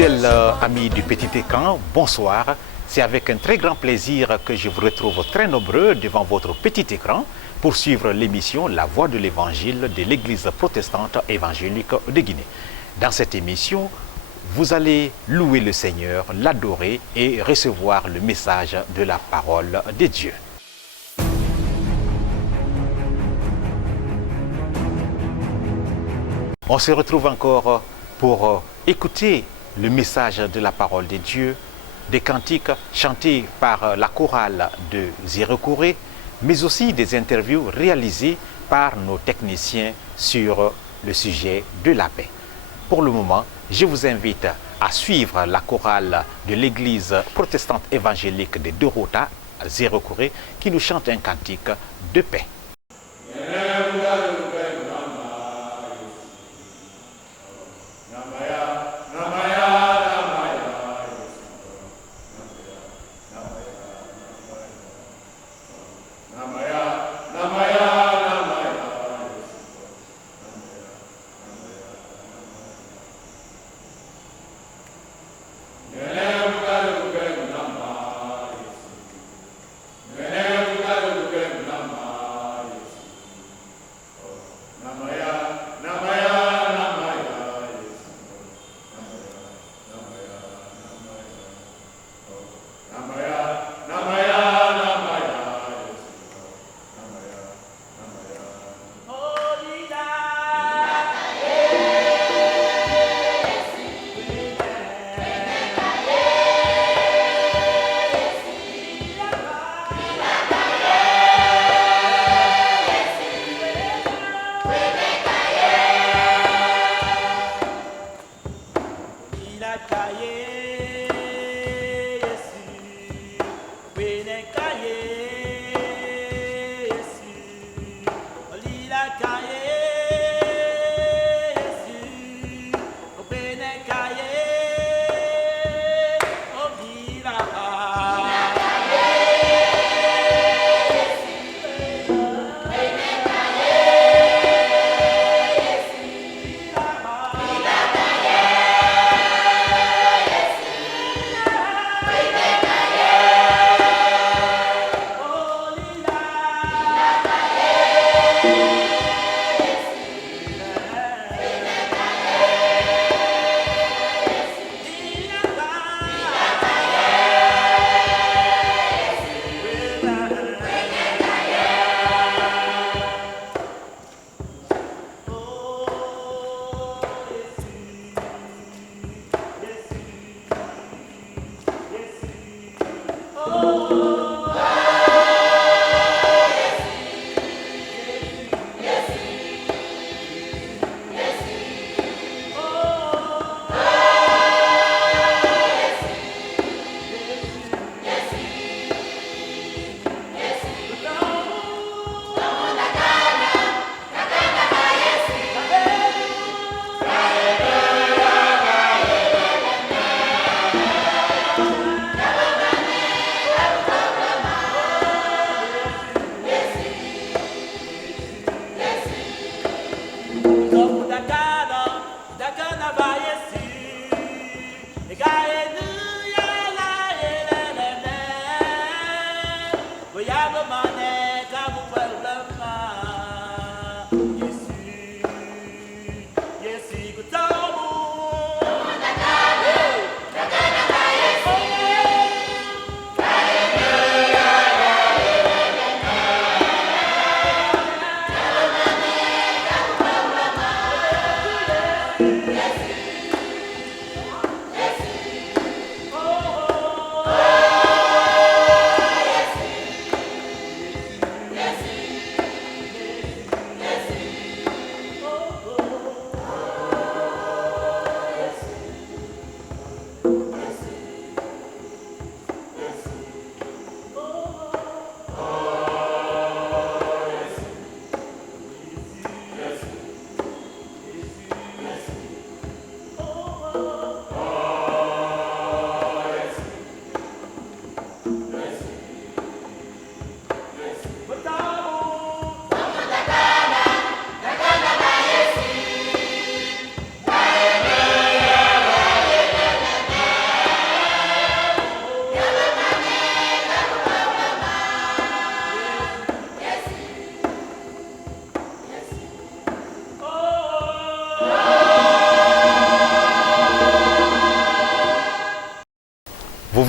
Fidèles amis du petit écran, bonsoir. C'est avec un très grand plaisir que je vous retrouve très nombreux devant votre petit écran pour suivre l'émission La Voix de l'Évangile de l'Église protestante évangélique de Guinée. Dans cette émission, vous allez louer le Seigneur, l'adorer et recevoir le message de la parole de Dieu. On se retrouve encore pour écouter le message de la parole de Dieu, des cantiques chantés par la chorale de Zérekouré, mais aussi des interviews réalisées par nos techniciens sur le sujet de la paix. Pour le moment, je vous invite à suivre la chorale de l'église protestante évangélique de Dorota, Zérekouré, qui nous chante un cantique de paix.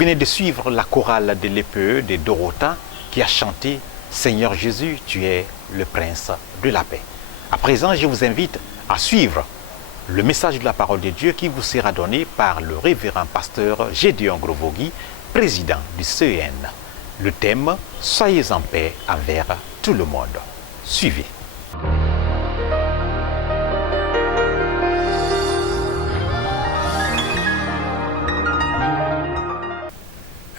venez de suivre la chorale de l'EPE de Dorota qui a chanté « Seigneur Jésus, tu es le prince de la paix ». À présent, je vous invite à suivre le message de la parole de Dieu qui vous sera donné par le révérend pasteur Gédéon Grovogui, président du CEN. Le thème « Soyez en paix envers tout le monde ». Suivez.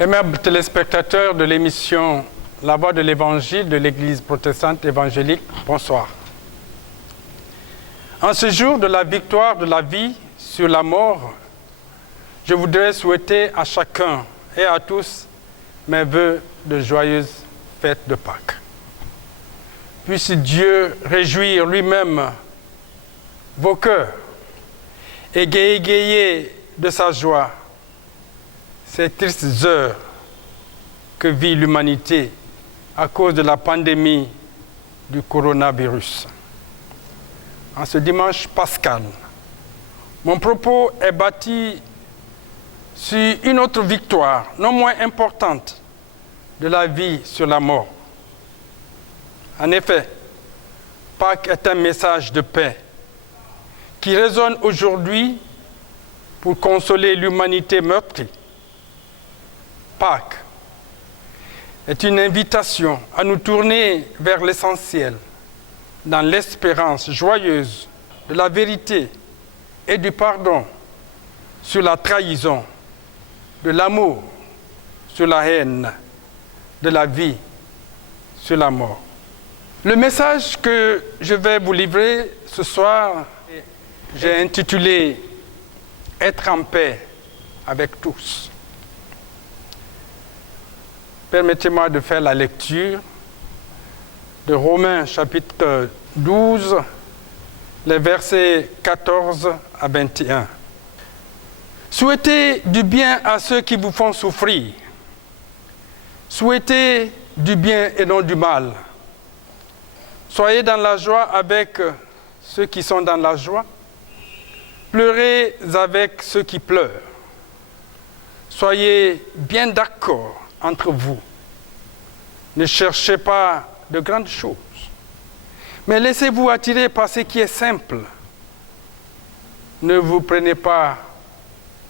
Aimables téléspectateurs de l'émission La Voix de l'Évangile de l'Église protestante évangélique, bonsoir. En ce jour de la victoire de la vie sur la mort, je voudrais souhaiter à chacun et à tous mes vœux de joyeuses fêtes de Pâques. Puisse Dieu réjouir lui-même vos cœurs et égayer de sa joie ces tristes heures que vit l'humanité à cause de la pandémie du coronavirus. En ce dimanche pascal, mon propos est bâti sur une autre victoire, non moins importante, de la vie sur la mort. En effet, Pâques est un message de paix qui résonne aujourd'hui pour consoler l'humanité meurtrie. Pâques est une invitation à nous tourner vers l'essentiel, dans l'espérance joyeuse de la vérité et du pardon sur la trahison, de l'amour sur la haine, de la vie sur la mort. Le message que je vais vous livrer ce soir, j'ai intitulé « Être en paix avec tous ». Permettez-moi de faire la lecture de Romains chapitre 12, les versets 14 à 21. Souhaitez du bien à ceux qui vous font souffrir. Souhaitez du bien et non du mal. Soyez dans la joie avec ceux qui sont dans la joie. Pleurez avec ceux qui pleurent. Soyez bien d'accord entre vous. Ne cherchez pas de grandes choses, mais laissez-vous attirer par ce qui est simple. Ne vous prenez pas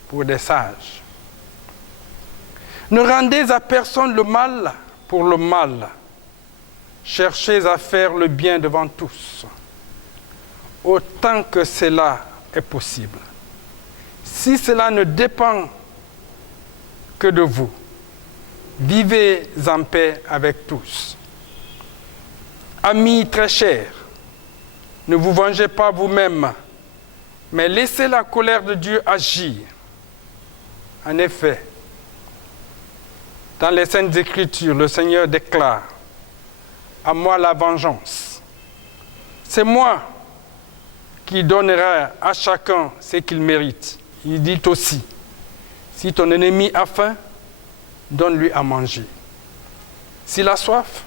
pour des sages. Ne rendez à personne le mal pour le mal. Cherchez à faire le bien devant tous, autant que cela est possible. Si cela ne dépend que de vous, vivez en paix avec tous. Amis très chers, ne vous vengez pas vous-même, mais laissez la colère de Dieu agir. En effet, dans les Saintes Écritures, le Seigneur déclare « À moi la vengeance. C'est moi qui donnerai à chacun ce qu'il mérite. » Il dit aussi « Si ton ennemi a faim, donne-lui à manger. S'il a soif,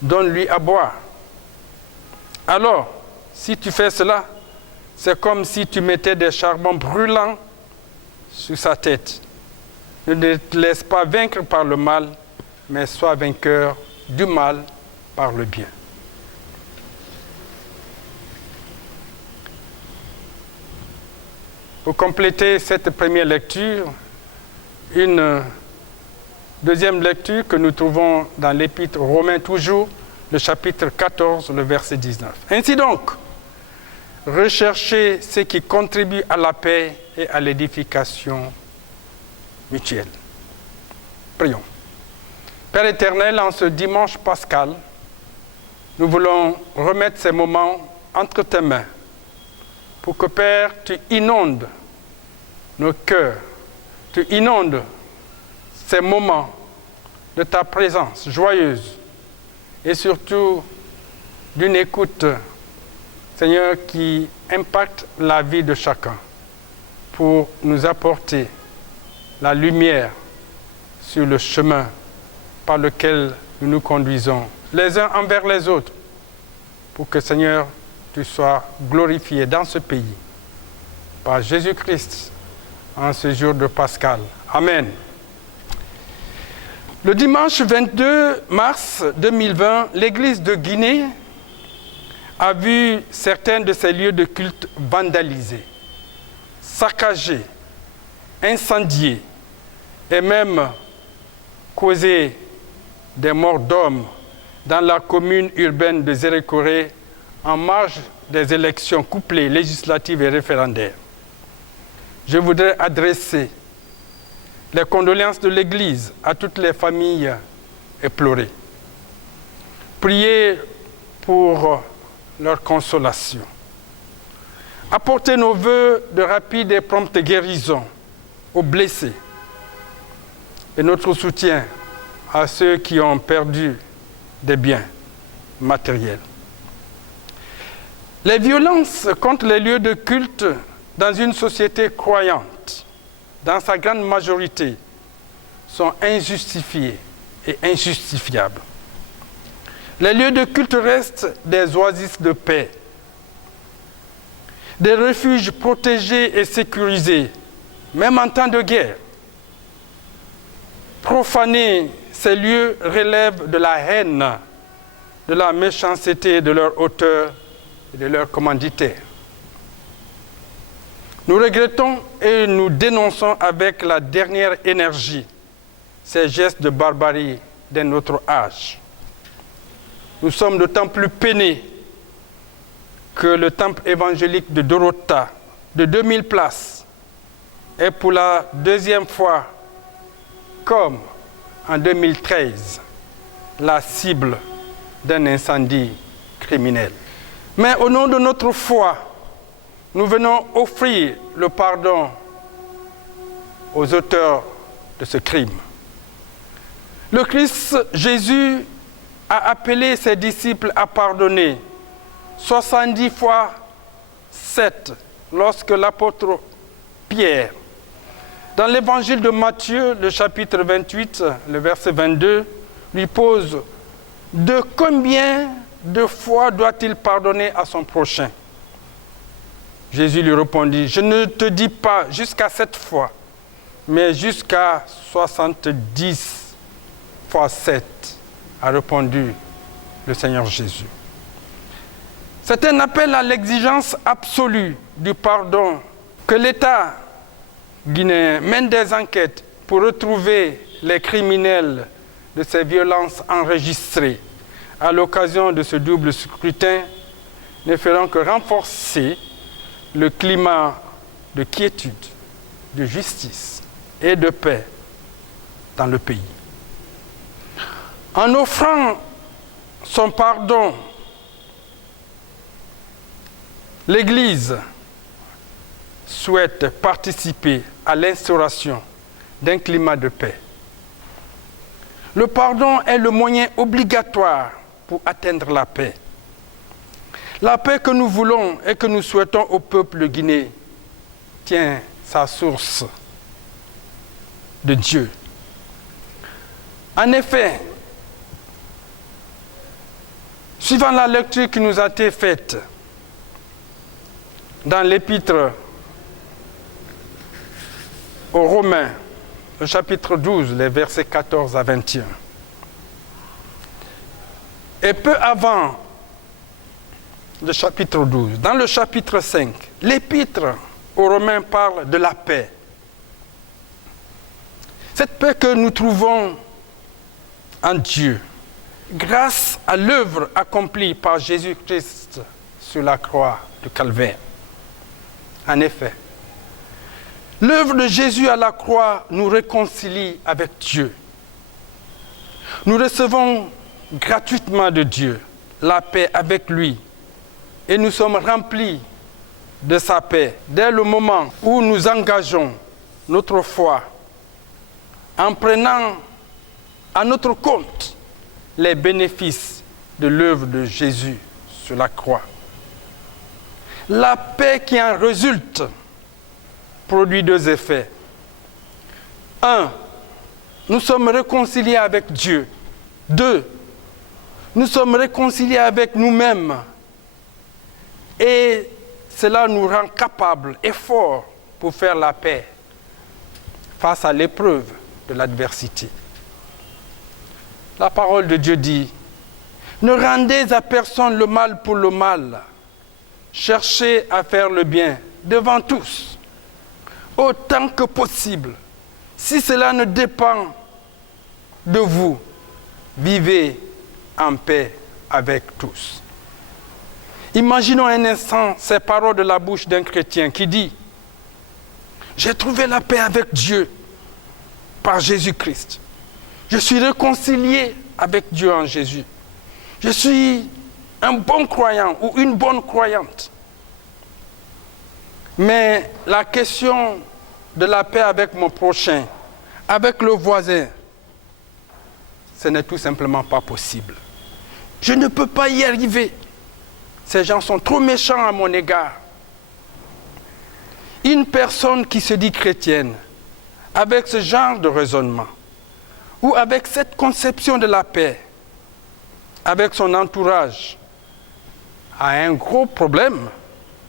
donne-lui à boire. Alors, si tu fais cela, c'est comme si tu mettais des charbons brûlants sur sa tête. Ne te laisse pas vaincre par le mal, mais sois vainqueur du mal par le bien. Pour compléter cette première lecture, une deuxième lecture que nous trouvons dans l'Épître aux Romains toujours, le chapitre 14, le verset 19. Ainsi donc, recherchez ce qui contribue à la paix et à l'édification mutuelle. Prions. Père éternel, en ce dimanche pascal, nous voulons remettre ces moments entre tes mains pour que, Père, tu inondes nos cœurs, tu inondes ces moments de ta présence joyeuse et surtout d'une écoute, Seigneur, qui impacte la vie de chacun pour nous apporter la lumière sur le chemin par lequel nous nous conduisons les uns envers les autres pour que, Seigneur, tu sois glorifié dans ce pays par Jésus-Christ en ce jour de Pascal. Amen. Le dimanche 22 mars 2020, l'Église de Guinée a vu certains de ses lieux de culte vandalisés, saccagés, incendiés et même causé des morts d'hommes dans la commune urbaine de Zérékoré en marge des élections couplées législatives et référendaires. Je voudrais adresser les condoléances de l'Église à toutes les familles éplorées. Priez pour leur consolation. Apportez nos vœux de rapide et prompte guérison aux blessés et notre soutien à ceux qui ont perdu des biens matériels. Les violences contre les lieux de culte dans une société croyante, dans sa grande majorité, sont injustifiées et injustifiables. Les lieux de culte restent des oasis de paix, des refuges protégés et sécurisés, même en temps de guerre. Profaner ces lieux relève de la haine, de la méchanceté de leurs auteurs et de leurs commanditaires. Nous regrettons et nous dénonçons avec la dernière énergie ces gestes de barbarie d'un autre âge. Nous sommes d'autant plus peinés que le temple évangélique de Dorota, de 2000 places, est pour la deuxième fois, comme en 2013, la cible d'un incendie criminel. Mais au nom de notre foi, nous venons offrir le pardon aux auteurs de ce crime. Le Christ Jésus a appelé ses disciples à pardonner 70 fois 7 lorsque l'apôtre Pierre, dans l'évangile de Matthieu, le chapitre 28, le verset 22, lui pose « De combien de fois doit-il pardonner à son prochain ?» Jésus lui répondit « Je ne te dis pas jusqu'à 7 fois, mais jusqu'à 70 fois 7, a répondu le Seigneur Jésus. C'est un appel à l'exigence absolue du pardon, que l'État guinéen mène des enquêtes pour retrouver les criminels de ces violences enregistrées à l'occasion de ce double scrutin ne feront que renforcer le climat de quiétude, de justice et de paix dans le pays. En offrant son pardon, l'Église souhaite participer à l'instauration d'un climat de paix. Le pardon est le moyen obligatoire pour atteindre la paix. La paix que nous voulons et que nous souhaitons au peuple guinéen tient sa source de Dieu. En effet, suivant la lecture qui nous a été faite dans l'épître aux Romains, le chapitre 12, les versets 14 à 21. Et peu avant le chapitre 12, dans le chapitre 5, l'épître aux Romains parle de la paix. Cette paix que nous trouvons en Dieu, grâce à l'œuvre accomplie par Jésus-Christ sur la croix du Calvaire. En effet, l'œuvre de Jésus à la croix nous réconcilie avec Dieu. Nous recevons gratuitement de Dieu la paix avec lui et nous sommes remplis de sa paix dès le moment où nous engageons notre foi en prenant à notre compte les bénéfices de l'œuvre de Jésus sur la croix. La paix qui en résulte produit deux effets. Un, nous sommes réconciliés avec Dieu. Deux, nous sommes réconciliés avec nous-mêmes. Et cela nous rend capables et forts pour faire la paix face à l'épreuve de l'adversité. La parole de Dieu dit, ne rendez à personne le mal pour le mal. Cherchez à faire le bien devant tous, autant que possible. Si cela ne dépend de vous, vivez en paix avec tous. Imaginons un instant ces paroles de la bouche d'un chrétien qui dit « J'ai trouvé la paix avec Dieu par Jésus-Christ. Je suis réconcilié avec Dieu en Jésus. Je suis un bon croyant ou une bonne croyante. » Mais la question de la paix avec mon prochain, avec le voisin, ce n'est tout simplement pas possible. Je ne peux pas y arriver. Ces gens sont trop méchants à mon égard. Une personne qui se dit chrétienne, avec ce genre de raisonnement, ou avec cette conception de la paix, avec son entourage, a un gros problème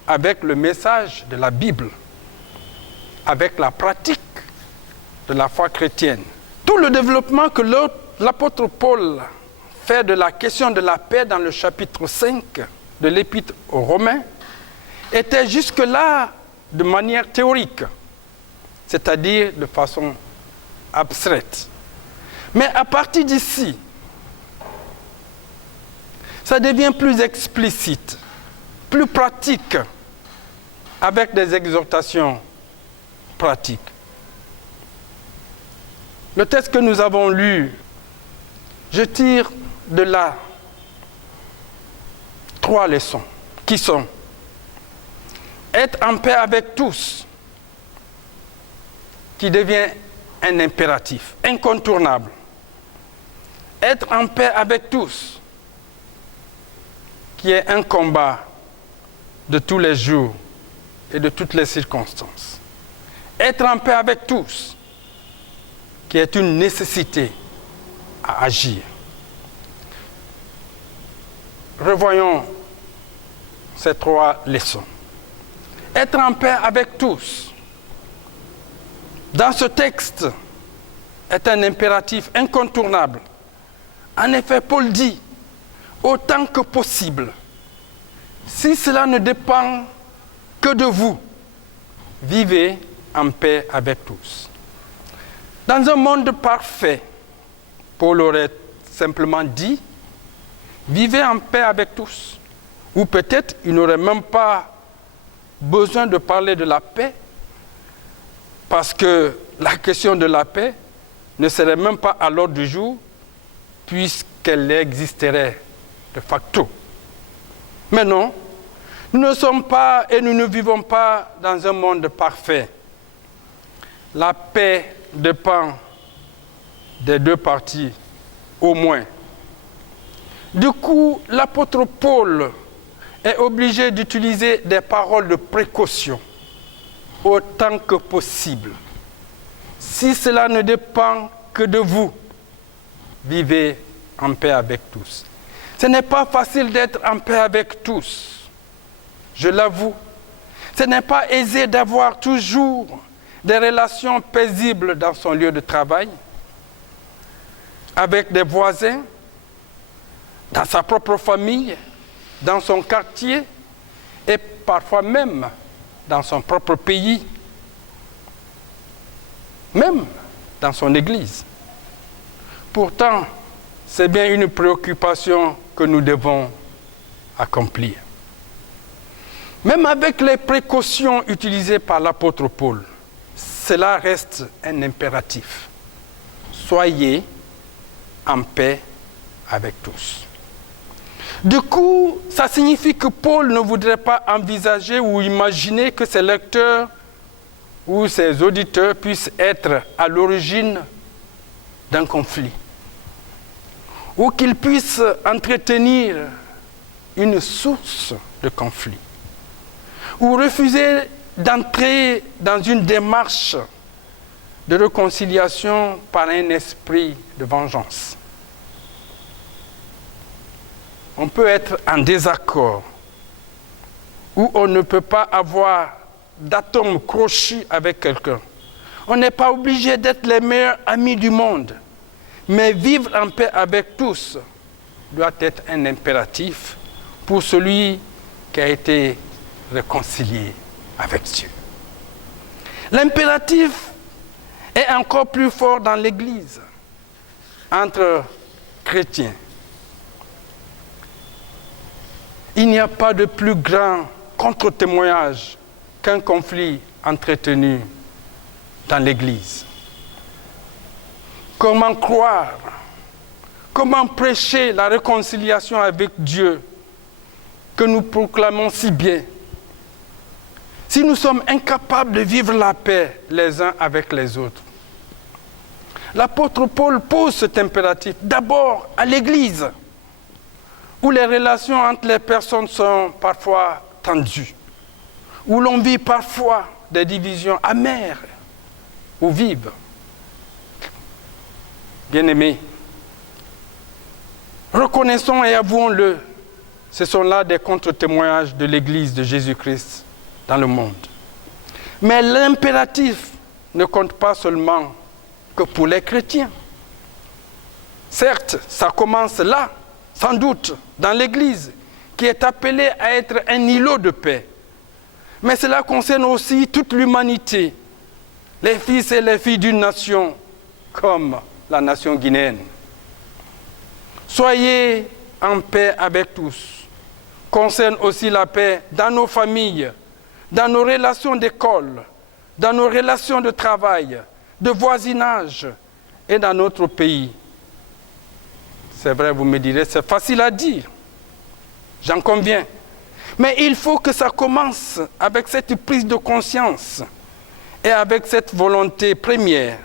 avec le message de la Bible, avec la pratique de la foi chrétienne. Tout le développement que l'apôtre Paul fait de la question de la paix dans le chapitre 5 de l'Épître aux Romains était jusque-là de manière théorique, c'est-à-dire de façon abstraite. Mais à partir d'ici, ça devient plus explicite, plus pratique, avec des exhortations pratiques. Le texte que nous avons lu, je tire de là 3 leçons qui sont être en paix avec tous, qui devient un impératif incontournable. Être en paix avec tous, qui est un combat de tous les jours et de toutes les circonstances. Être en paix avec tous, qui est une nécessité à agir. Revoyons ces 3 leçons. Être en paix avec tous, dans ce texte, est un impératif incontournable. En effet, Paul dit, autant que possible, si cela ne dépend que de vous, vivez en paix avec tous. Dans un monde parfait, Paul aurait simplement dit, vivez en paix avec tous. Ou peut-être il n'aurait même pas besoin de parler de la paix, parce que la question de la paix ne serait même pas à l'ordre du jour, puisqu'elle existerait de facto. Mais non, nous ne sommes pas et nous ne vivons pas dans un monde parfait. La paix dépend des 2 parties, au moins. Du coup, l'apôtre Paul est obligé d'utiliser des paroles de précaution autant que possible. Si cela ne dépend que de vous, vivez en paix avec tous. Ce n'est pas facile d'être en paix avec tous, je l'avoue. Ce n'est pas aisé d'avoir toujours des relations paisibles dans son lieu de travail, avec des voisins, dans sa propre famille, dans son quartier et parfois même dans son propre pays, même dans son église. Pourtant, c'est bien une préoccupation que nous devons accomplir. Même avec les précautions utilisées par l'apôtre Paul, cela reste un impératif. Soyez en paix avec tous. Du coup, ça signifie que Paul ne voudrait pas envisager ou imaginer que ses lecteurs ou ses auditeurs puissent être à l'origine d'un conflit, ou qu'ils puissent entretenir une source de conflit, ou refuser d'entrer dans une démarche de réconciliation par un esprit de vengeance. On peut être en désaccord, ou on ne peut pas avoir d'atome crochu avec quelqu'un. On n'est pas obligé d'être les meilleurs amis du monde, Mais vivre en paix avec tous doit être un impératif pour celui qui a été réconcilié avec Dieu. L'impératif est encore plus fort dans l'Église, entre chrétiens. Il n'y a pas de plus grand contre-témoignage qu'un conflit entretenu dans l'Église. Comment croire, comment prêcher la réconciliation avec Dieu que nous proclamons si bien, si nous sommes incapables de vivre la paix les uns avec les autres? L'apôtre Paul pose cet impératif d'abord à l'Église, où les relations entre les personnes sont parfois tendues, où l'on vit parfois des divisions amères ou vives. Bien-aimés, reconnaissons et avouons-le, ce sont là des contre-témoignages de l'Église de Jésus-Christ dans le monde. Mais l'impératif ne compte pas seulement que pour les chrétiens. Certes, ça commence là, sans doute, dans l'Église, qui est appelée à être un îlot de paix. Mais cela concerne aussi toute l'humanité, les fils et les filles d'une nation, comme la nation guinéenne. Soyez en paix avec tous. Concerne aussi la paix dans nos familles, dans nos relations d'école, dans nos relations de travail, de voisinage et dans notre pays. C'est vrai, vous me direz, c'est facile à dire. J'en conviens. Mais il faut que ça commence avec cette prise de conscience et avec cette volonté première.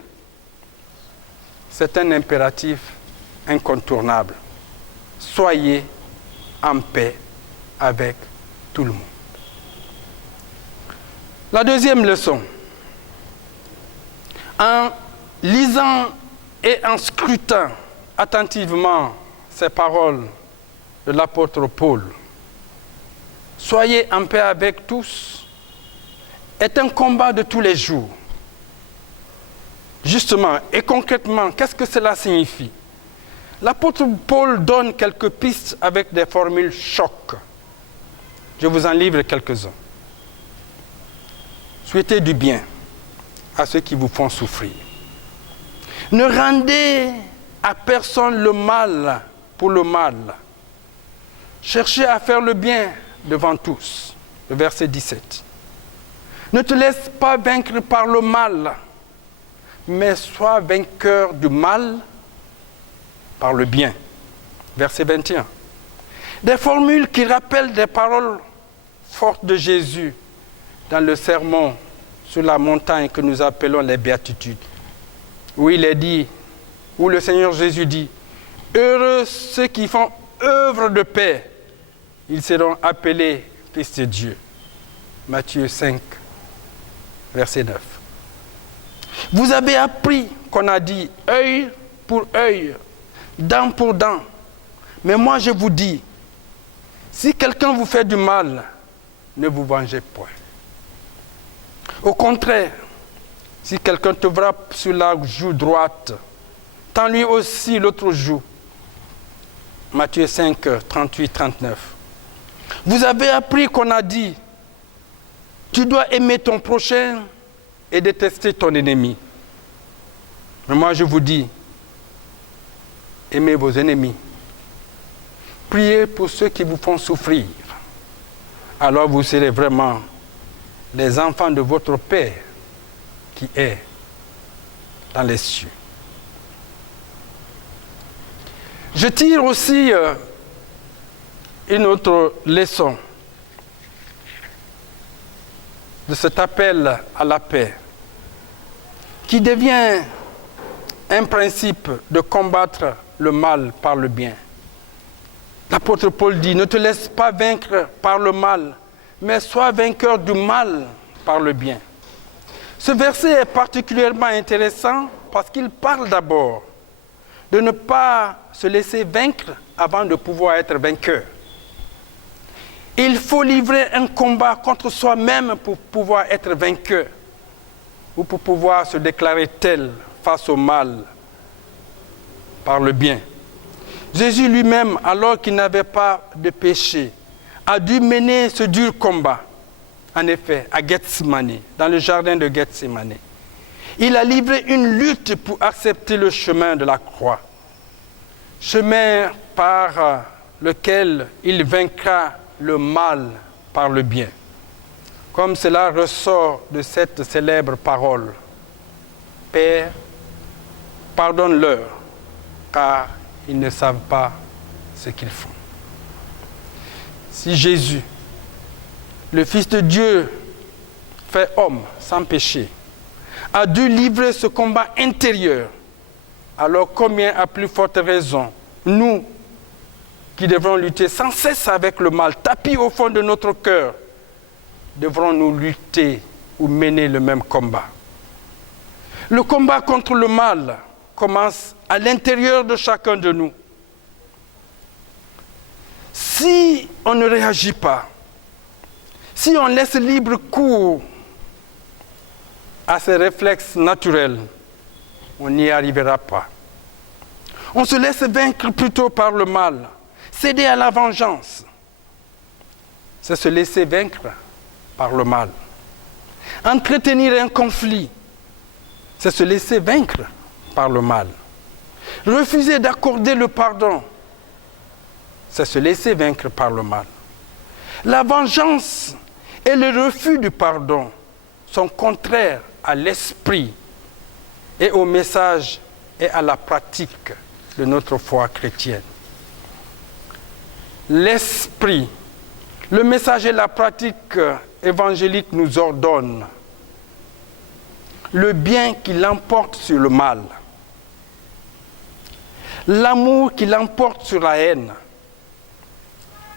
C'est un impératif incontournable. Soyez en paix avec tout le monde. La deuxième leçon. En lisant et en scrutant attentivement ces paroles de l'apôtre Paul, soyez en paix avec tous, est un combat de tous les jours. Justement et concrètement, qu'est-ce que cela signifie? L'apôtre Paul donne quelques pistes avec des formules choc. Je vous en livre quelques-uns. Souhaitez du bien à ceux qui vous font souffrir. Ne rendez à personne le mal pour le mal. Cherchez à faire le bien devant tous. Le verset 17. Ne te laisse pas vaincre par le mal, mais sois vainqueur du mal par le bien. Verset 21. Des formules qui rappellent des paroles fortes de Jésus dans le sermon sur la montagne que nous appelons les béatitudes, où il est dit, où le Seigneur Jésus dit, heureux ceux qui font œuvre de paix, ils seront appelés fils de Dieu. Matthieu 5, verset 9. Vous avez appris qu'on a dit œil pour œil, dent pour dent. Mais moi je vous dis, si quelqu'un vous fait du mal, ne vous vengez point. Au contraire, si quelqu'un te frappe sur la joue droite, tends lui aussi l'autre joue. Matthieu 5, 38, 39. Vous avez appris qu'on a dit, tu dois aimer ton prochain et détester ton ennemi. Mais moi je vous dis, aimez vos ennemis. Priez pour ceux qui vous font souffrir. Alors vous serez vraiment les enfants de votre Père qui est dans les cieux. Je tire aussi une autre leçon de cet appel à la paix, qui devient un principe de combattre le mal par le bien. L'apôtre Paul dit, ne te laisse pas vaincre par le mal, mais sois vainqueur du mal par le bien. Ce verset est particulièrement intéressant parce qu'il parle d'abord de ne pas se laisser vaincre avant de pouvoir être vainqueur. Il faut livrer un combat contre soi-même pour pouvoir être vainqueur ou pour pouvoir se déclarer tel face au mal par le bien. Jésus lui-même, alors qu'il n'avait pas de péché, a dû mener ce dur combat. En effet, à Gethsemane, dans le jardin de Gethsemane. Il a livré une lutte pour accepter le chemin de la croix. Chemin par lequel il vaincra le mal par le bien. Comme cela ressort de cette célèbre parole. Père, pardonne-leur, car ils ne savent pas ce qu'ils font. Si Jésus, le Fils de Dieu, fait homme sans péché, a dû livrer ce combat intérieur, alors combien à plus forte raison, nous, qui devrons lutter sans cesse avec le mal, tapis au fond de notre cœur, devrons-nous lutter ou mener le même combat. Le combat contre le mal commence à l'intérieur de chacun de nous. Si on ne réagit pas, si on laisse libre cours à ces réflexes naturels, on n'y arrivera pas. On se laisse vaincre plutôt par le mal, céder à la vengeance. C'est se laisser vaincre par le mal. Entretenir un conflit, c'est se laisser vaincre par le mal. Refuser d'accorder le pardon, c'est se laisser vaincre par le mal. La vengeance et le refus du pardon sont contraires à l'esprit et au message et à la pratique de notre foi chrétienne. L'esprit, le message et la pratique évangélique nous ordonnent le bien qui l'emporte sur le mal, l'amour qui l'emporte sur la haine,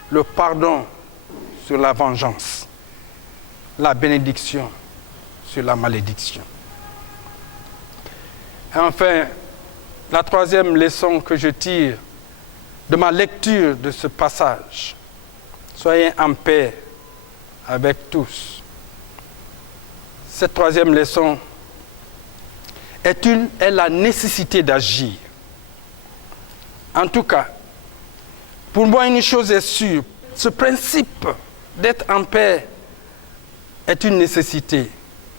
le pardon sur la vengeance, la bénédiction sur la malédiction. Et enfin, la troisième leçon que je tire de ma lecture de ce passage, soyez en paix avec tous. Cette troisième leçon est la nécessité d'agir. En tout cas, pour moi, une chose est sûre, ce principe d'être en paix est une nécessité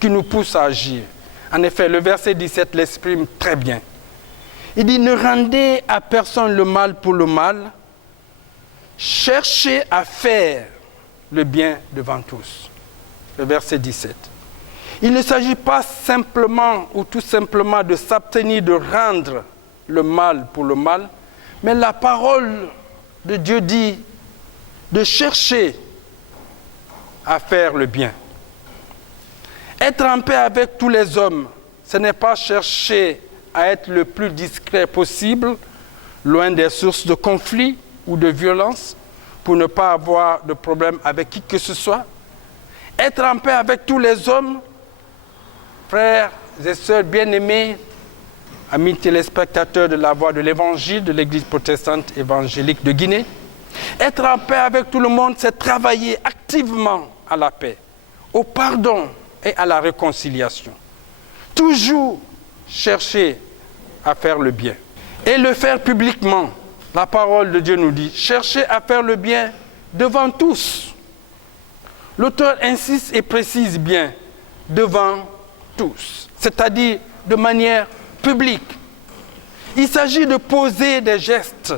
qui nous pousse à agir. En effet, le verset 17 l'exprime très bien. Il dit, ne rendez à personne le mal pour le mal, cherchez à faire le bien devant tous. Le verset 17. Il ne s'agit pas simplement ou tout simplement de s'abstenir de rendre le mal pour le mal, mais la parole de Dieu dit de chercher à faire le bien. Être en paix avec tous les hommes, ce n'est pas chercher à être le plus discret possible, loin des sources de conflit ou de violence, pour ne pas avoir de problème avec qui que ce soit. Être en paix avec tous les hommes, frères et sœurs bien-aimés, amis téléspectateurs de la voix de l'Évangile de l'Église protestante évangélique de Guinée. Être en paix avec tout le monde, c'est travailler activement à la paix, au pardon et à la réconciliation. Toujours chercher à faire le bien. Et le faire publiquement. La parole de Dieu nous dit, cherchez à faire le bien devant tous. L'auteur insiste et précise bien, devant tous, c'est-à-dire de manière publique. Il s'agit de poser des gestes,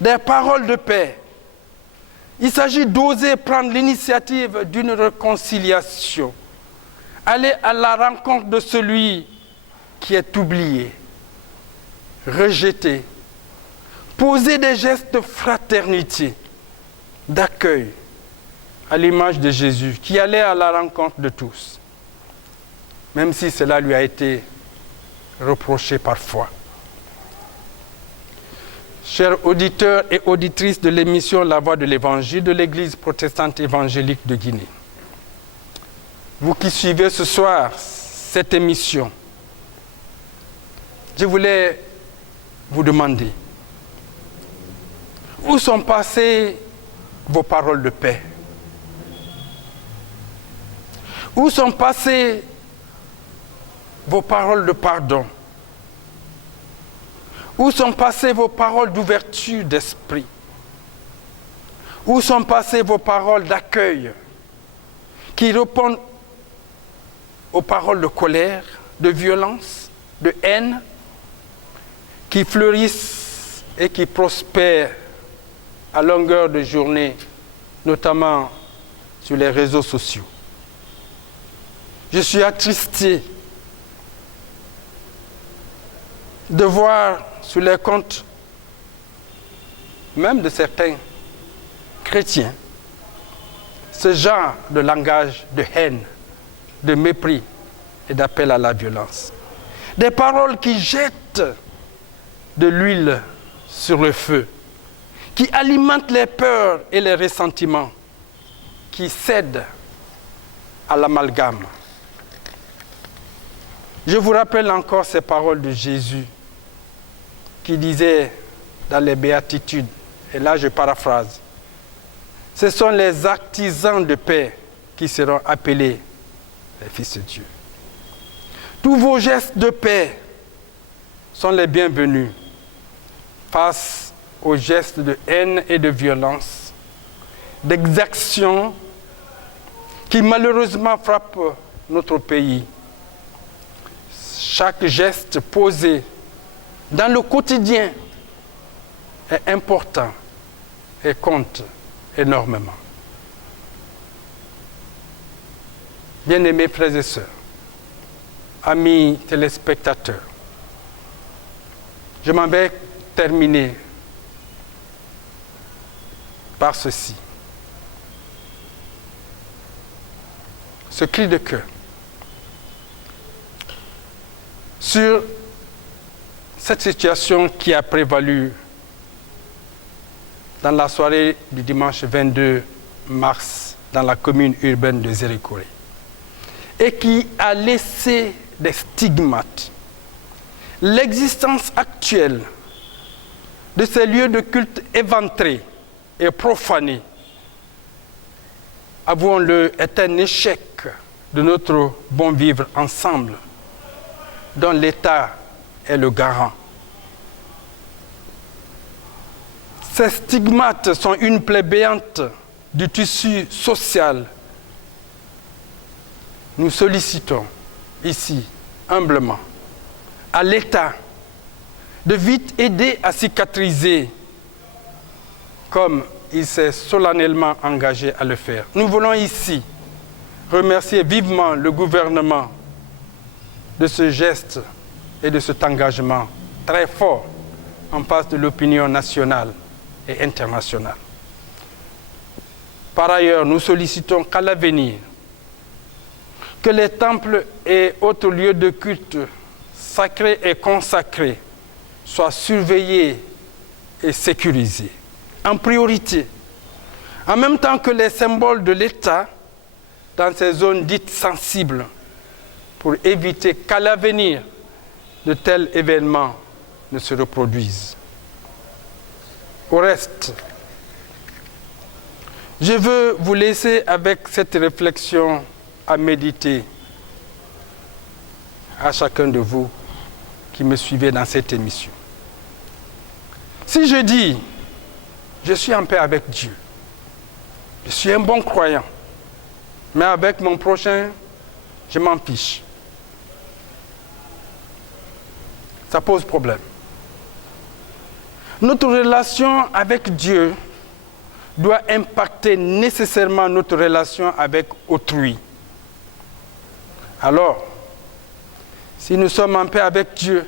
des paroles de paix. Il s'agit d'oser prendre l'initiative d'une réconciliation, aller à la rencontre de celui qui est oublié, rejeté, poser des gestes de fraternité, d'accueil, à l'image de Jésus, qui allait à la rencontre de tous, même si cela lui a été reproché parfois. Chers auditeurs et auditrices de l'émission La Voix de l'Évangile de l'Église protestante évangélique de Guinée, vous qui suivez ce soir cette émission, je voulais vous demander, où sont passées vos paroles de paix? Où sont passées vos paroles de pardon? Où sont passées vos paroles d'ouverture d'esprit? Où sont passées vos paroles d'accueil qui répondent aux paroles de colère, de violence, de haine, qui fleurissent et qui prospèrent à longueur de journée, notamment sur les réseaux sociaux? Je suis attristé de voir sur les comptes, même de certains chrétiens, ce genre de langage de haine, de mépris et d'appel à la violence. Des paroles qui jettent de l'huile sur le feu, qui alimentent les peurs et les ressentiments, qui cèdent à l'amalgame. Je vous rappelle encore ces paroles de Jésus qui disait dans les béatitudes, et là je paraphrase, « Ce sont les artisans de paix qui seront appelés les fils de Dieu. » Tous vos gestes de paix sont les bienvenus face aux gestes de haine et de violence, d'exaction qui malheureusement frappent notre pays. Chaque geste posé dans le quotidien est important et compte énormément. Bien-aimés frères et sœurs, amis téléspectateurs, je m'en vais terminer par ceci. Ce cri de cœur sur cette situation qui a prévalu dans la soirée du dimanche 22 mars dans la commune urbaine de Zérékoré et qui a laissé des stigmates. L'existence actuelle de ces lieux de culte éventrés et profanés, avouons-le, est un échec de notre bon vivre ensemble dont l'État est le garant. Ces stigmates sont une plaie béante du tissu social. Nous sollicitons ici, humblement, à l'État de vite aider à cicatriser comme il s'est solennellement engagé à le faire. Nous voulons ici remercier vivement le gouvernement de ce geste et de cet engagement très fort en face de l'opinion nationale et internationale. Par ailleurs, nous sollicitons qu'à l'avenir, que les temples et autres lieux de culte sacrés et consacrés soient surveillés et sécurisés, en priorité, en même temps que les symboles de l'État dans ces zones dites sensibles, pour éviter qu'à l'avenir, de tels événements ne se reproduisent. Au reste, je veux vous laisser avec cette réflexion à méditer à chacun de vous qui me suivez dans cette émission. Si je dis, je suis en paix avec Dieu, je suis un bon croyant, mais avec mon prochain, je m'en fiche, ça pose problème. Notre relation avec Dieu doit impacter nécessairement notre relation avec autrui. Alors, si nous sommes en paix avec Dieu,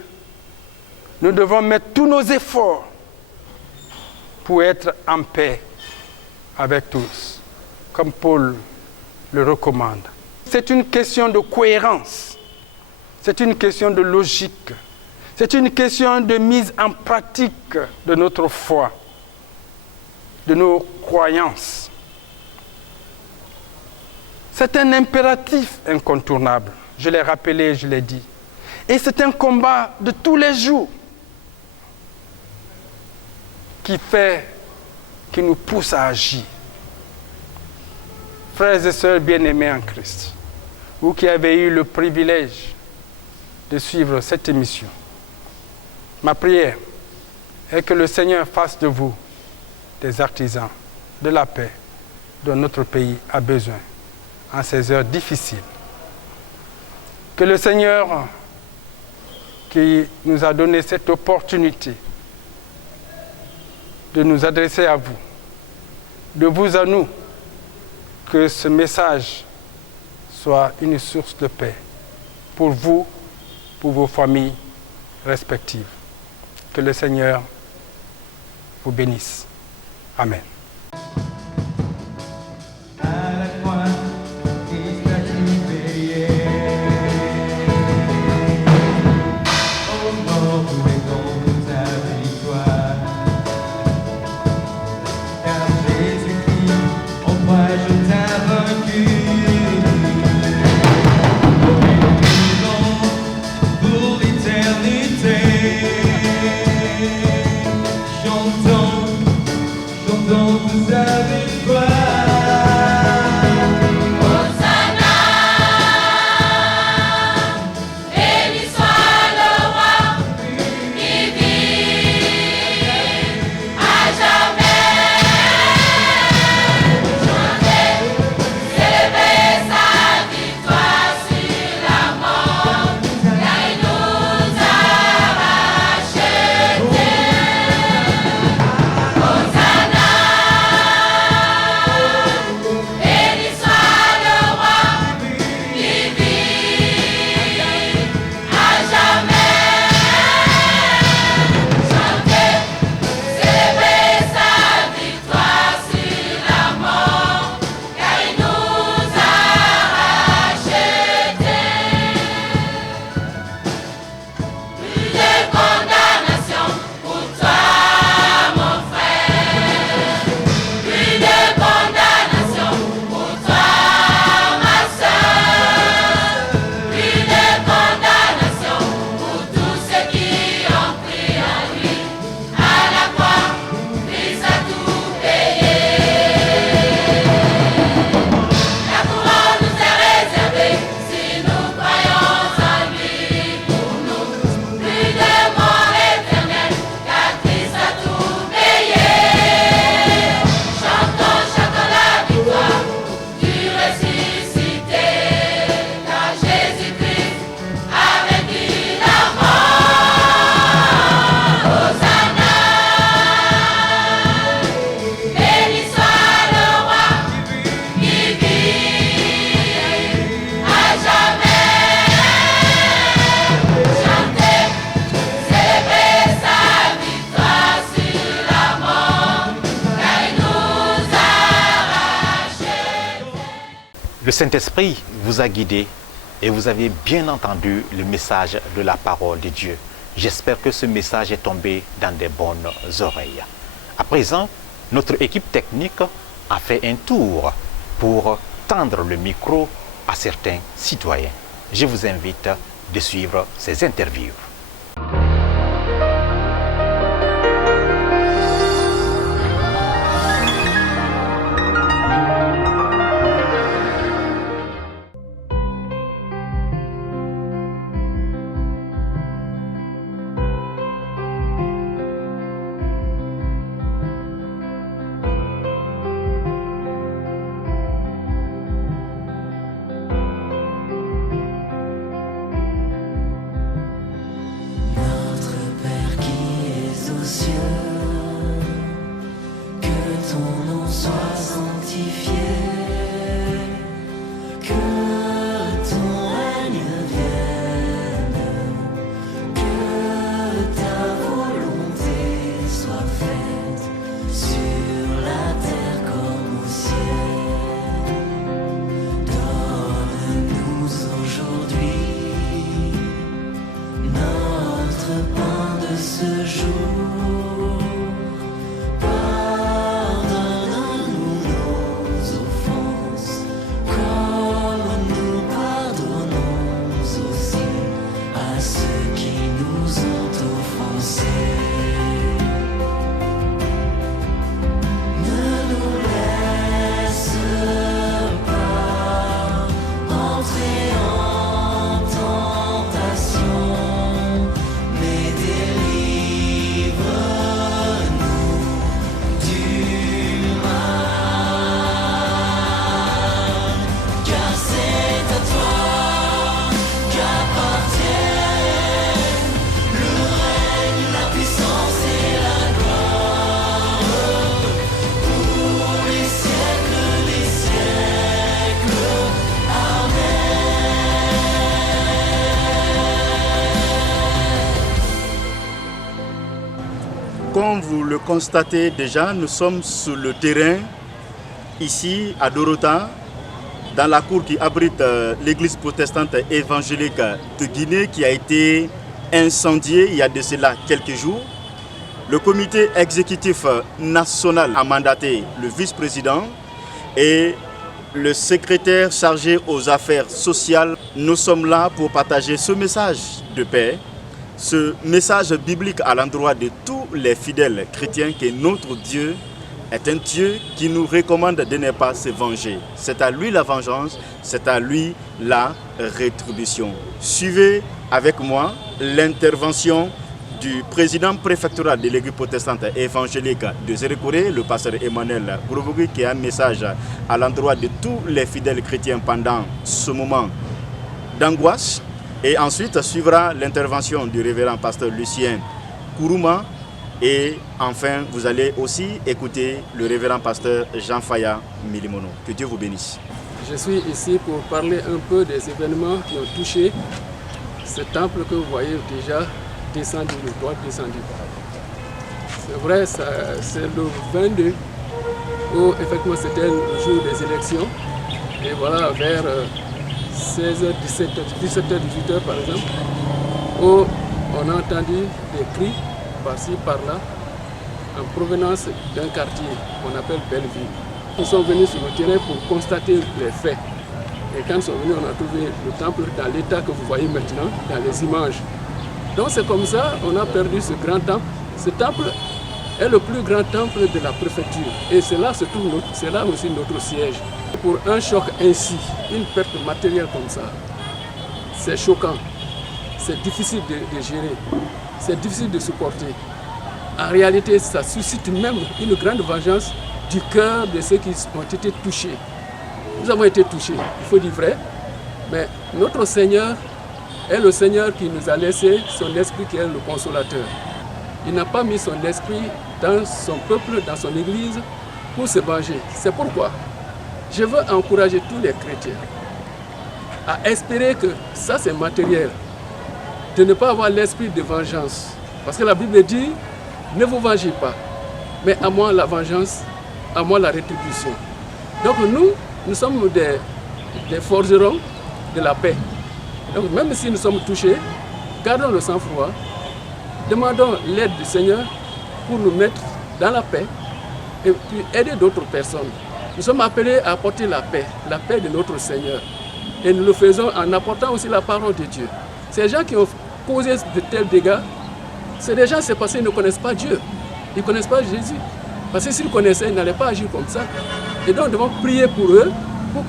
nous devons mettre tous nos efforts pour être en paix avec tous, comme Paul le recommande. C'est une question de cohérence, c'est une question de logique, c'est une question de mise en pratique de notre foi, de nos croyances. C'est un impératif incontournable, je l'ai rappelé, je l'ai dit. Et c'est un combat de tous les jours qui nous pousse à agir. Frères et sœurs bien-aimés en Christ, vous qui avez eu le privilège de suivre cette émission, ma prière et que le Seigneur fasse de vous des artisans de la paix dont notre pays a besoin en ces heures difficiles. Que le Seigneur qui nous a donné cette opportunité de nous adresser à vous, de vous à nous, que ce message soit une source de paix pour vous, pour vos familles respectives. Que le Seigneur vous bénisse. Amen. Le Saint-Esprit vous a guidé et vous avez bien entendu le message de la parole de Dieu. J'espère que ce message est tombé dans des bonnes oreilles. À présent, notre équipe technique a fait un tour pour tendre le micro à certains citoyens. Je vous invite de suivre ces interviews. Pardonne-nous nos offenses. vous le constatez déjà, nous sommes sur le terrain, ici à Dorota, dans la cour qui abrite l'église protestante évangélique de Guinée qui a été incendiée il y a de cela quelques jours. Le comité exécutif national a mandaté le vice-président et le secrétaire chargé aux affaires sociales. Nous sommes là pour partager ce message de paix, ce message biblique à l'endroit de tous les fidèles chrétiens que notre Dieu est un Dieu qui nous recommande de ne pas se venger. C'est à lui la vengeance, c'est à lui la rétribution. Suivez avec moi l'intervention du président préfectoral de l'église protestante évangélique de Zérékoré, le pasteur Emmanuel Grovogui, qui a un message à l'endroit de tous les fidèles chrétiens pendant ce moment d'angoisse. Et ensuite suivra l'intervention du révérend pasteur Lucien Kourouma. Et enfin, vous allez aussi écouter le révérend pasteur Jean Faya Milimono. Que Dieu vous bénisse. Je suis ici pour parler un peu des événements qui ont touché ce temple que vous voyez déjà descendu, le toit descendu. C'est vrai, c'est le 22 où effectivement c'était le jour des élections. Et voilà, vers 16h, 17h, 17h, 18h par exemple, où on a entendu des cris par-ci, par-là, en provenance d'un quartier qu'on appelle Belleville. Nous sommes venus sur le terrain pour constater les faits. Et quand nous sommes venus, on a trouvé le temple dans l'état que vous voyez maintenant, dans les images. Donc c'est comme ça qu'on a perdu ce grand temple. Ce temple est le plus grand temple de la préfecture. Et c'est là, c'est là aussi notre siège. Pour un choc ainsi, une perte matérielle comme ça, c'est choquant. C'est difficile de gérer. C'est difficile de supporter. En réalité, ça suscite même une grande vengeance du cœur de ceux qui ont été touchés. Nous avons été touchés, il faut dire vrai, mais notre Seigneur est le Seigneur qui nous a laissé son esprit qui est le consolateur. Il n'a pas mis son esprit dans son peuple, dans son église, pour se venger. C'est pourquoi je veux encourager tous les chrétiens à espérer que ça c'est matériel, de ne pas avoir l'esprit de vengeance. Parce que la Bible dit, ne vous vengez pas, mais à moi la vengeance, à moi la rétribution. Donc nous sommes des forgerons de la paix. Donc même si nous sommes touchés, gardons le sang-froid, demandons l'aide du Seigneur pour nous mettre dans la paix et puis aider d'autres personnes. Nous sommes appelés à apporter la paix de notre Seigneur. Et nous le faisons en apportant aussi la parole de Dieu. Ces gens qui ont causé de tels dégâts, c'est des gens, c'est parce qu'ils ne connaissent pas Dieu. Ils ne connaissent pas Jésus. Parce que s'ils connaissaient, ils n'allaient pas agir comme ça. Et donc, nous devons prier pour eux, pour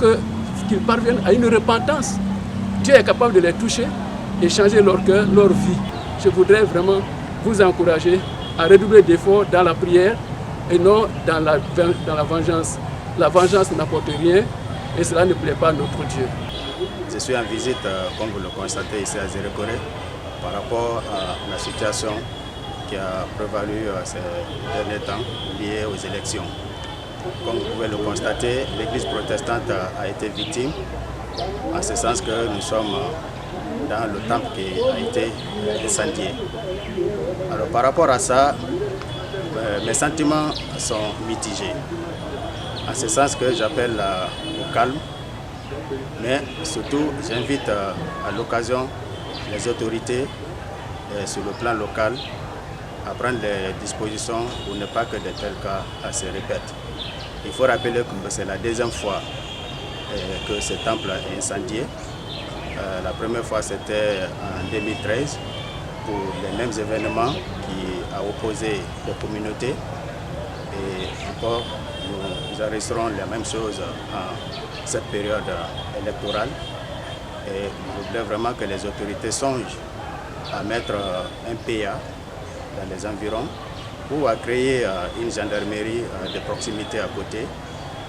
qu'ils parviennent à une repentance. Dieu est capable de les toucher et changer leur cœur, leur vie. Je voudrais vraiment vous encourager à redoubler d'efforts dans la prière et non dans la vengeance. La vengeance n'apporte rien et cela ne plaît pas à notre Dieu. Je suis en visite, comme vous le constatez ici à Zérékoré, par rapport à la situation qui a prévalu ces derniers temps liée aux élections. Comme vous pouvez le constater, l'église protestante a été victime, en ce sens que nous sommes dans le temple qui a été incendié. Alors par rapport à ça, mes sentiments sont mitigés, en ce sens que j'appelle au calme, mais surtout j'invite à l'occasion les autorités sur le plan local à prendre des dispositions pour ne pas que de tels cas se répètent. Il faut rappeler que c'est la deuxième fois que ce temple est incendié. La première fois c'était en 2013 pour les mêmes événements qui a opposé les communautés. Et encore, nous enregistrons la même chose en cette période électorale. Et je voudrais vraiment que les autorités songent à mettre un PA dans les environs ou à créer une gendarmerie de proximité à côté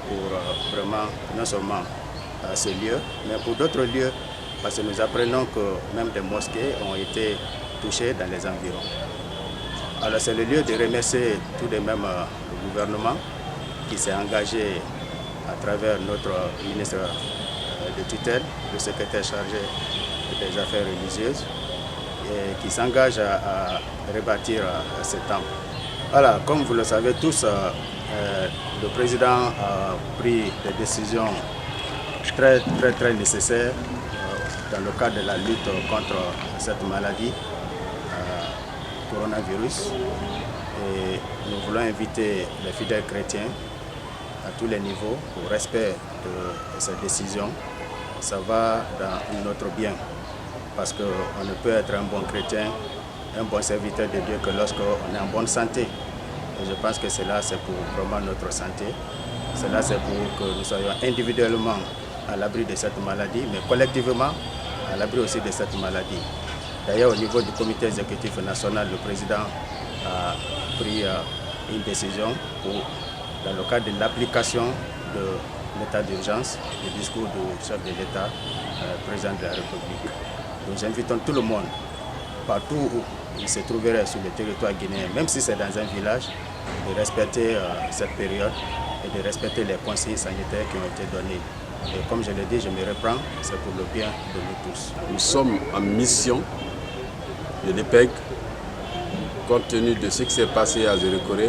pour vraiment non seulement ce lieu, mais pour d'autres lieux, parce que nous apprenons que même des mosquées ont été touchées dans les environs. Alors c'est le lieu de remercier tout de même le gouvernement qui s'est engagé à travers notre ministre de tutelle, le secrétaire chargé des affaires religieuses, et qui s'engage à rebâtir ce temple. Voilà, comme vous le savez tous, le président a pris des décisions très nécessaires dans le cadre de la lutte contre cette maladie, coronavirus. Et nous voulons inviter les fidèles chrétiens à tous les niveaux au respect de ces décisions. Ça va dans notre bien, parce qu'on ne peut être un bon chrétien, un bon serviteur de Dieu que lorsqu'on est en bonne santé. Et je pense que cela, c'est pour vraiment notre santé. Cela, c'est pour que nous soyons individuellement à l'abri de cette maladie, mais collectivement à l'abri aussi de cette maladie. D'ailleurs, au niveau du comité exécutif national, le président a pris une décision pour, dans le cadre de l'application de l'état d'urgence, du discours du chef de l'État, président de la République. Nous invitons tout le monde, partout où il se trouverait sur le territoire guinéen, même si c'est dans un village, de respecter cette période et de respecter les conseils sanitaires qui ont été donnés. Et comme je l'ai dit, je me reprends, c'est pour le bien de nous tous. Nous sommes en mission de l'EPEG. Compte tenu de ce qui s'est passé à Zérekoré,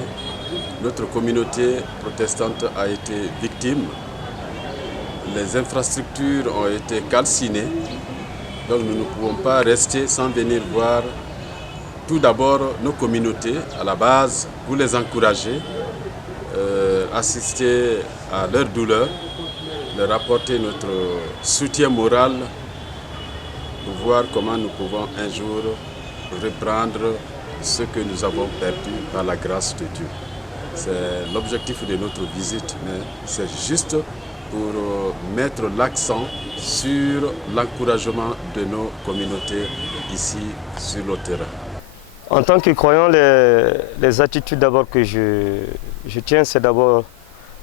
notre communauté protestante a été victime. Les infrastructures ont été calcinées, donc nous ne pouvons pas rester sans venir voir tout d'abord nos communautés à la base pour les encourager, assister à leur douleur, leur apporter notre soutien moral pour voir comment nous pouvons un jour reprendre ce que nous avons perdu par la grâce de Dieu. C'est l'objectif de notre visite, mais c'est juste pour mettre l'accent sur l'encouragement de nos communautés ici sur le terrain. En tant que croyant, les attitudes d'abord que je tiens, c'est d'abord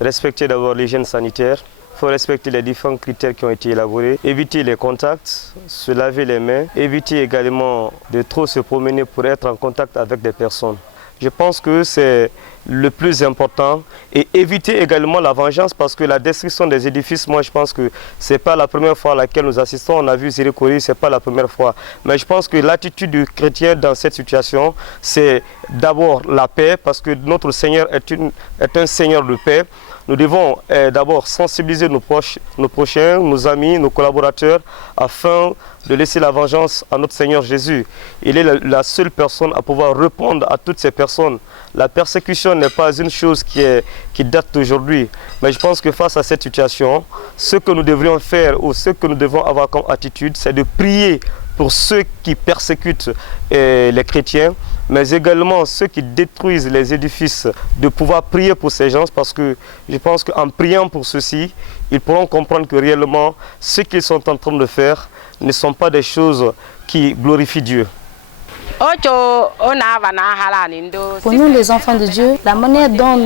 respecter d'abord l'hygiène sanitaire. Il faut respecter les différents critères qui ont été élaborés, éviter les contacts, se laver les mains, éviter également de trop se promener pour être en contact avec des personnes. Je pense que c'est le plus important et éviter également la vengeance parce que la destruction des édifices, moi je pense que ce n'est pas la première fois à laquelle nous assistons. On a vu Zérekoré, ce n'est pas la première fois. Mais je pense que l'attitude du chrétien dans cette situation, c'est d'abord la paix parce que notre Seigneur est un Seigneur de paix. Nous devons d'abord sensibiliser nos prochains, nos amis, nos collaborateurs afin de laisser la vengeance à notre Seigneur Jésus. Il est la seule personne à pouvoir répondre à toutes ces personnes. La persécution n'est pas une chose qui date d'aujourd'hui. Mais je pense que face à cette situation, ce que nous devrions faire ou ce que nous devons avoir comme attitude, c'est de prier pour ceux qui persécutent les chrétiens, mais également ceux qui détruisent les édifices, de pouvoir prier pour ces gens, parce que je pense qu'en priant pour ceux-ci, ils pourront comprendre que réellement, ce qu'ils sont en train de faire ne sont pas des choses qui glorifient Dieu. Pour nous, les enfants de Dieu, la manière dont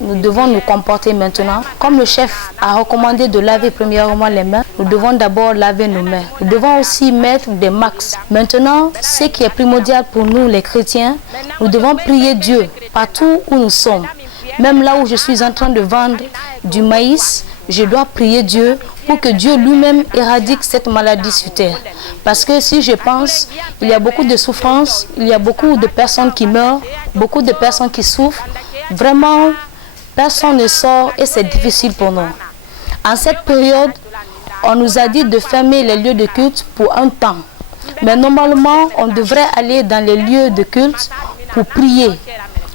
nous devons nous comporter maintenant, comme le chef a recommandé de laver premièrement les mains, nous devons d'abord laver nos mains. Nous devons aussi mettre des masques. Maintenant, ce qui est primordial pour nous, les chrétiens, nous devons prier Dieu partout où nous sommes. Même là où je suis en train de vendre du maïs, je dois prier Dieu pour que Dieu lui-même éradique cette maladie sur terre. Parce que si je pense, il y a beaucoup de souffrances, il y a beaucoup de personnes qui meurent, beaucoup de personnes qui souffrent. Vraiment, personne ne sort et c'est difficile pour nous. En cette période, on nous a dit de fermer les lieux de culte pour un temps. Mais normalement, on devrait aller dans les lieux de culte pour prier.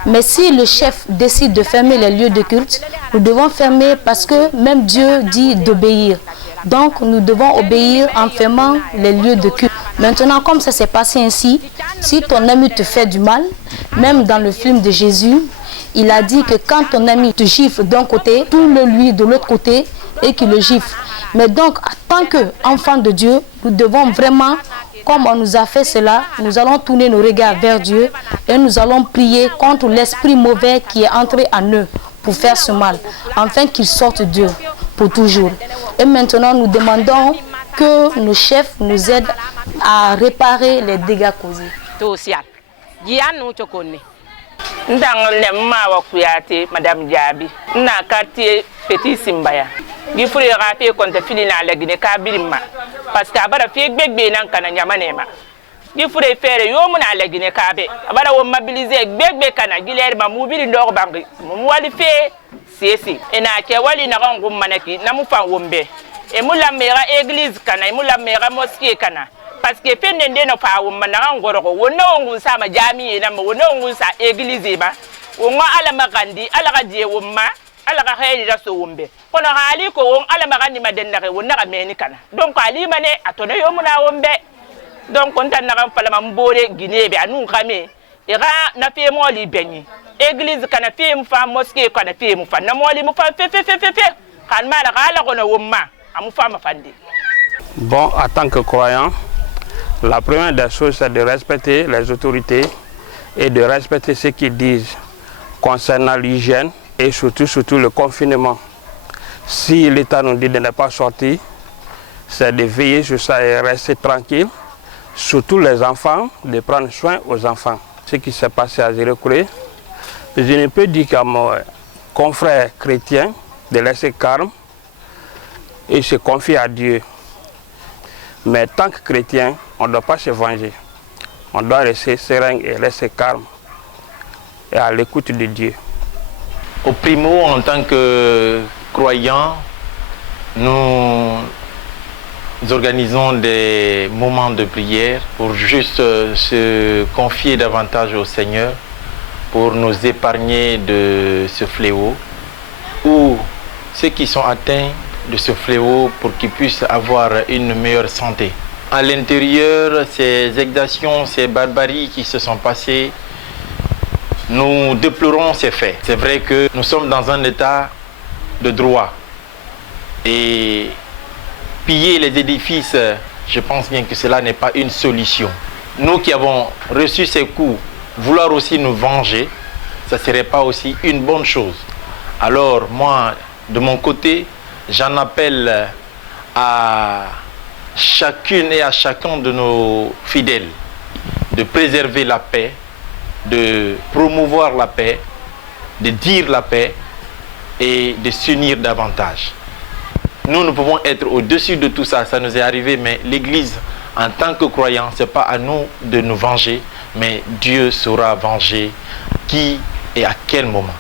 Mais si le chef décide de fermer les lieux de culte, nous devons fermer parce que même Dieu dit d'obéir. Donc nous devons obéir en fermant les lieux de culte. Maintenant, comme ça s'est passé ainsi, si ton ami te fait du mal, même dans le film de Jésus, il a dit que quand ton ami te gifle d'un côté, tourne-le-lui de l'autre côté et qu'il le gifle. Mais donc, en tant qu'enfants de Dieu, nous devons vraiment, comme on nous a fait cela, nous allons tourner nos regards vers Dieu et nous allons prier contre l'esprit mauvais qui est entré en eux pour faire ce mal, afin qu'il sorte d'eux pour toujours. Et maintenant, nous demandons que nos chefs nous aident à réparer les dégâts causés. Madame Diaby, na quartier Petit Simbaya. Il faut rater contre Filina la Guinée Kabirima. Parce qu'à Barafie Bébé Nankana Yamanema. gi fure fere yo mun ala gine kabe abara wo mobiliser gbegbe kana giler ma mubili ndor bangi mu wali fe sesi ena ke wali na ngum manaki na mu fa wombe e mu la mera église kana e mu la mera mosquée kana parce que pendende no fa wom na ngoro ko wonna ngun sa ma jami na mo wonna ngun sa église ba wonga ala magandi ala gadie womma ala ga hayri da so wombe kono hali ko won ala magandi madenna ke wonna ga meni kana donc ali mane atone yo mu na wombe donc on tan na fala mambore Guinée be anu kame ira na fe mo li benyi église kana fe mu fa mosquée kana fe mu fa na mo li mu fa fe kan mala kala kono womma amu fa ma fandi. Bon, en tant que croyant, la première des choses c'est de respecter les autorités et de respecter ce qu'ils disent concernant l'hygiène et surtout le confinement. Si l'État nous dit de ne pas sortir, c'est de veiller sur ça et rester tranquille. Surtout les enfants, de prendre soin aux enfants. Ce qui s'est passé à Zérekouré, je ne peux dire qu'à mon confrère chrétien de laisser calme et se confier à Dieu. Mais tant que chrétien, on ne doit pas se venger. On doit rester serein et rester calme et à l'écoute de Dieu. Au primo, en tant que croyants, nous organisons des moments de prière pour juste se confier davantage au Seigneur, pour nous épargner de ce fléau, ou ceux qui sont atteints de ce fléau pour qu'ils puissent avoir une meilleure santé. À l'intérieur, ces exactions, ces barbaries qui se sont passées, nous déplorons ces faits. C'est vrai que nous sommes dans un état de droit et piller les édifices, je pense bien que cela n'est pas une solution. Nous qui avons reçu ces coups, vouloir aussi nous venger, ça ne serait pas aussi une bonne chose. Alors moi, de mon côté, j'en appelle à chacune et à chacun de nos fidèles de préserver la paix, de promouvoir la paix, de dire la paix et de s'unir davantage. Nous pouvons être au-dessus de tout ça, ça nous est arrivé, mais l'Église, en tant que croyant, ce n'est pas à nous de nous venger, mais Dieu saura venger qui et à quel moment.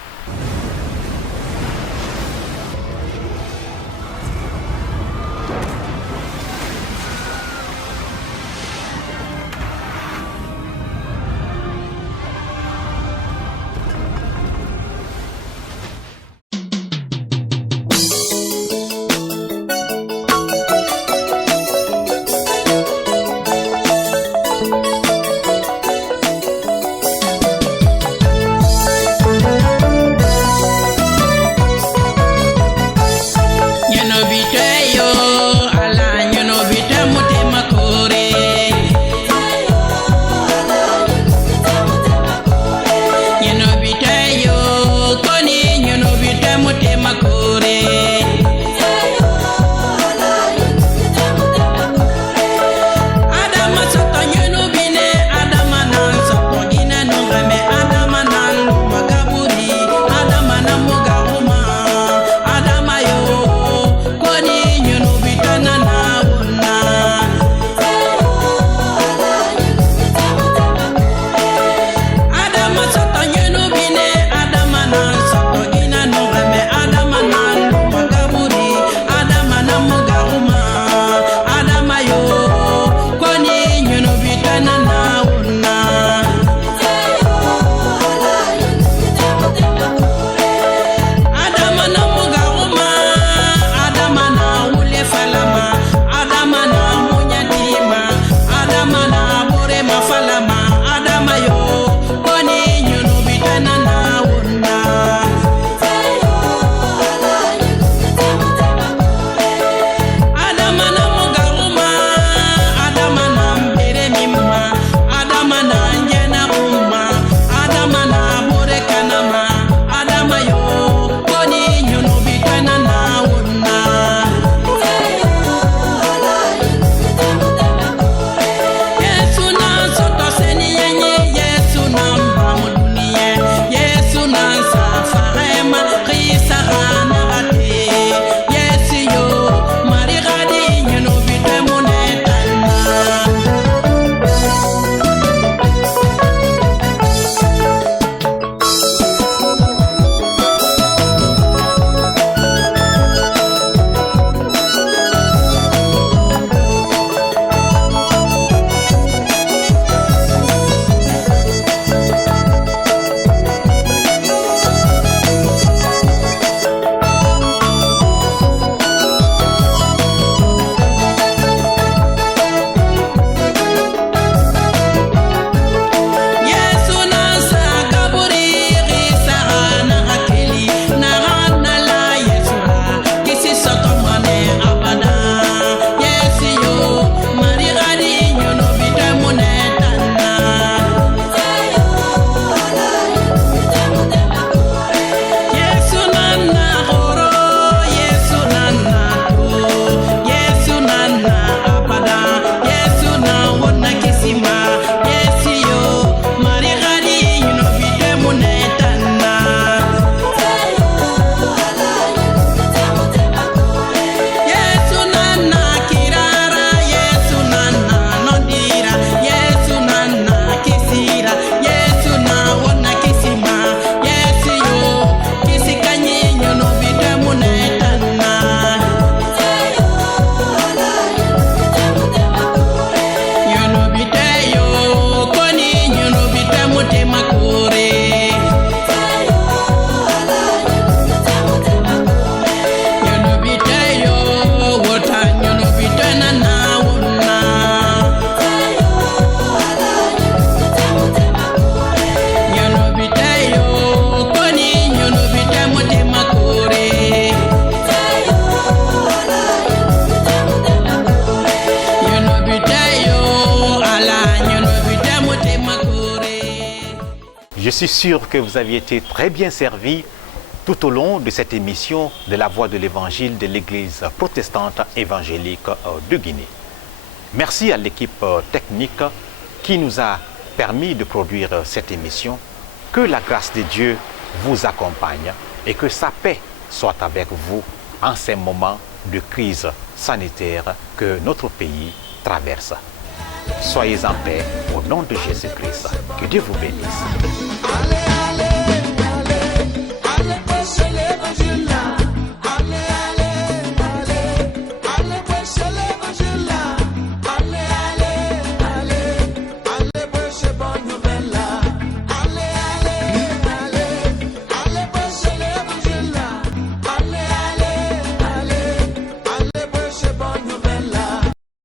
suis sûr que vous avez été très bien servis tout au long de cette émission de la Voix de l'Évangile de l'Église protestante évangélique de Guinée. Merci à l'équipe technique qui nous a permis de produire cette émission. Que la grâce de Dieu vous accompagne et que sa paix soit avec vous en ces moments de crise sanitaire que notre pays traverse. Soyez en paix au nom de Jésus-Christ. Que Dieu vous bénisse.